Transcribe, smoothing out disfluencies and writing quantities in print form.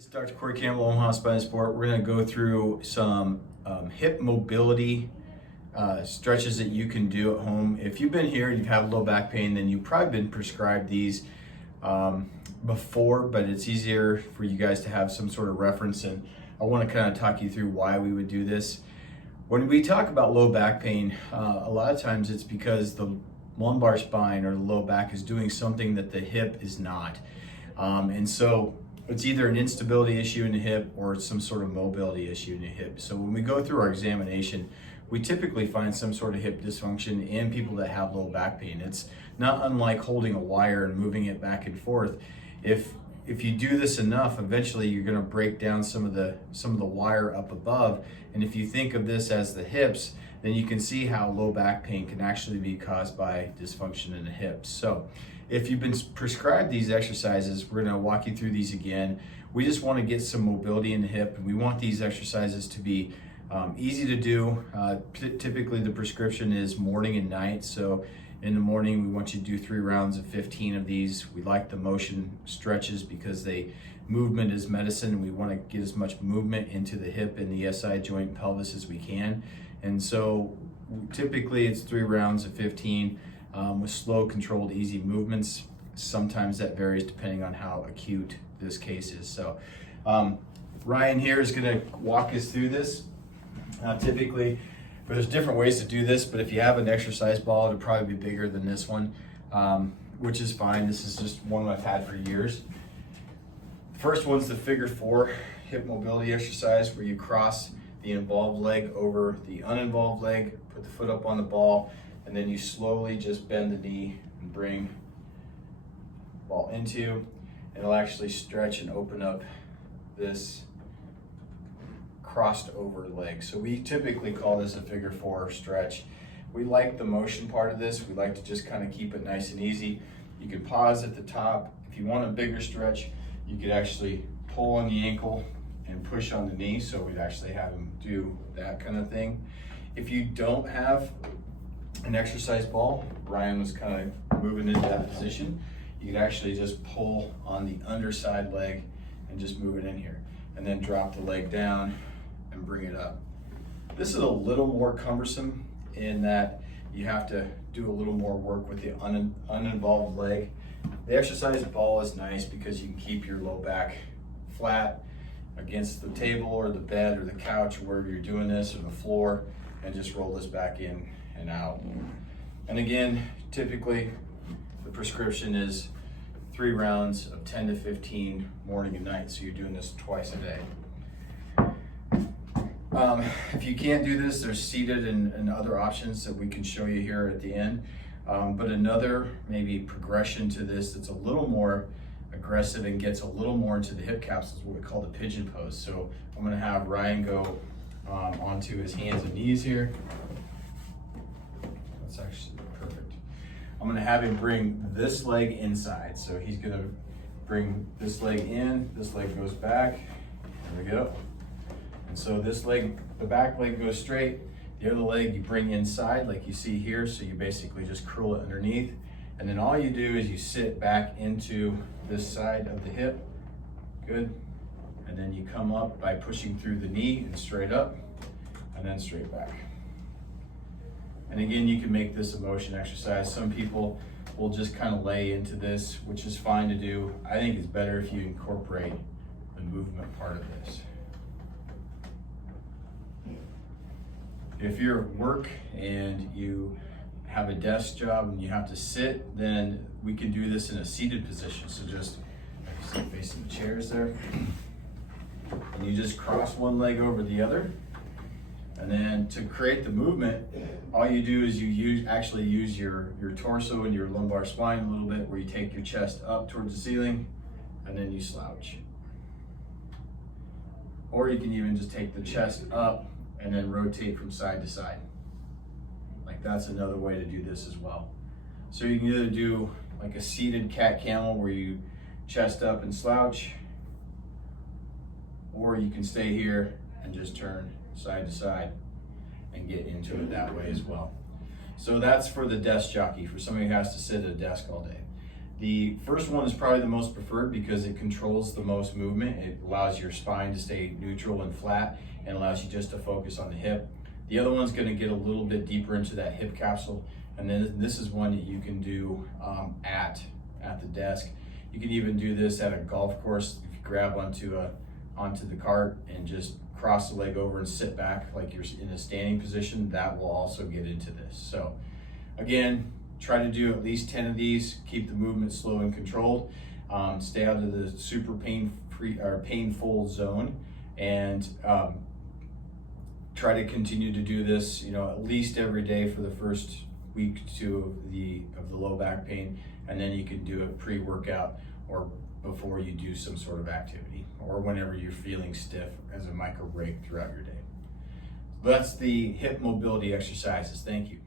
This is Dr. Corey Campbell, Omaha Spine and Sport. We're going to go through some hip mobility stretches that you can do at home. If you've been here and you've had low back pain, then you've probably been prescribed these before, but it's easier for you guys to have some sort of reference, and I want to kind of talk you through why we would do this. When we talk about low back pain, a lot of times it's because the lumbar spine or the low back is doing something that the hip is not. And so it's either an instability issue in the hip or it's some sort of mobility issue in the hip. So when we go through our examination, we typically find some sort of hip dysfunction in people that have low back pain. It's not unlike holding a wire and moving it back and forth. If you do this enough, eventually you're going to break down some of the wire up above. And if you think of this as the hips, then you can see how low back pain can actually be caused by dysfunction in the hips. So if you've been prescribed these exercises, we're going to walk you through these again. We just want to get some mobility in the hip, and we want these exercises to be easy to do. Typically the prescription is morning and night. So in the morning, we want you to do 3 rounds of 15 of these. We like the motion stretches because movement is medicine. We want to get as much movement into the hip and the SI joint and pelvis as we can. And so typically it's 3 rounds of 15 with slow, controlled, easy movements. Sometimes that varies depending on how acute this case is. So Ryan here is going to walk us through this. Typically, there's different ways to do this, but if you have an exercise ball, it'll probably be bigger than this one, which is fine. This is just one I've had for years. First one's the figure 4 hip mobility exercise, where you cross the involved leg over the uninvolved leg, put the foot up on the ball, and then you slowly just bend the knee and bring the ball into, and it'll actually stretch and open up this crossed over leg. So we typically call this a figure 4 stretch. We like the motion part of this. We like to just kind of keep it nice and easy. You can pause at the top. If you want a bigger stretch, you could actually pull on the ankle and push on the knee. So we'd actually have them do that kind of thing. If you don't have an exercise ball, Ryan was kind of moving into that position, you could actually just pull on the underside leg and just move it in here, and then drop the leg down and bring it up. This is a little more cumbersome in that you have to do a little more work with the uninvolved leg. The exercise ball is nice because you can keep your low back flat against the table or the bed or the couch, or wherever you're doing this, or the floor, and just roll this back in and out. And again, typically the prescription is 3 rounds of 10 to 15 morning and night, so you're doing this twice a day. If you can't do this, there's seated and other options that we can show you here at the end. But another maybe progression to this that's a little more aggressive and gets a little more into the hip capsules, what we call the pigeon pose. So I'm going to have Ryan go onto his hands and knees here. That's actually perfect. I'm going to have him bring this leg inside. So he's going to bring this leg in, this leg goes back. There we go. And so this leg, the back leg goes straight, the other leg you bring inside like you see here, so you basically just curl it underneath, and then all you do is you sit back into this side of the hip, good, and then you come up by pushing through the knee and straight up, and then straight back. And again, you can make this a motion exercise. Some people will just kind of lay into this, which is fine to do. I think it's better if you incorporate the movement part of this. If you're at work and you have a desk job and you have to sit, then we can do this in a seated position. So just facing the chairs there. And you just cross one leg over the other. And then to create the movement, all you do is you actually use your torso and your lumbar spine a little bit, where you take your chest up towards the ceiling and then you slouch. Or you can even just take the chest up and then rotate from side to side. Like, that's another way to do this as well. So you can either do like a seated cat camel, where you chest up and slouch, or you can stay here and just turn side to side and get into it that way as well. So that's for the desk jockey, for somebody who has to sit at a desk all day. The first one is probably the most preferred because it controls the most movement. It allows your spine to stay neutral and flat and allows you just to focus on the hip. The other one's going to get a little bit deeper into that hip capsule, and then this is one that you can do at the desk. You can even do this at a golf course. If you grab onto the cart and just cross the leg over and sit back like you're in a standing position, that will also get into this. So again, try to do at least 10 of these. Keep the movement slow and controlled. Stay out of the super painful zone, and try to continue to do this, at least every day for the first week or two of the low back pain, and then you can do it pre-workout or before you do some sort of activity, or whenever you're feeling stiff as a micro break throughout your day. That's the hip mobility exercises. Thank you.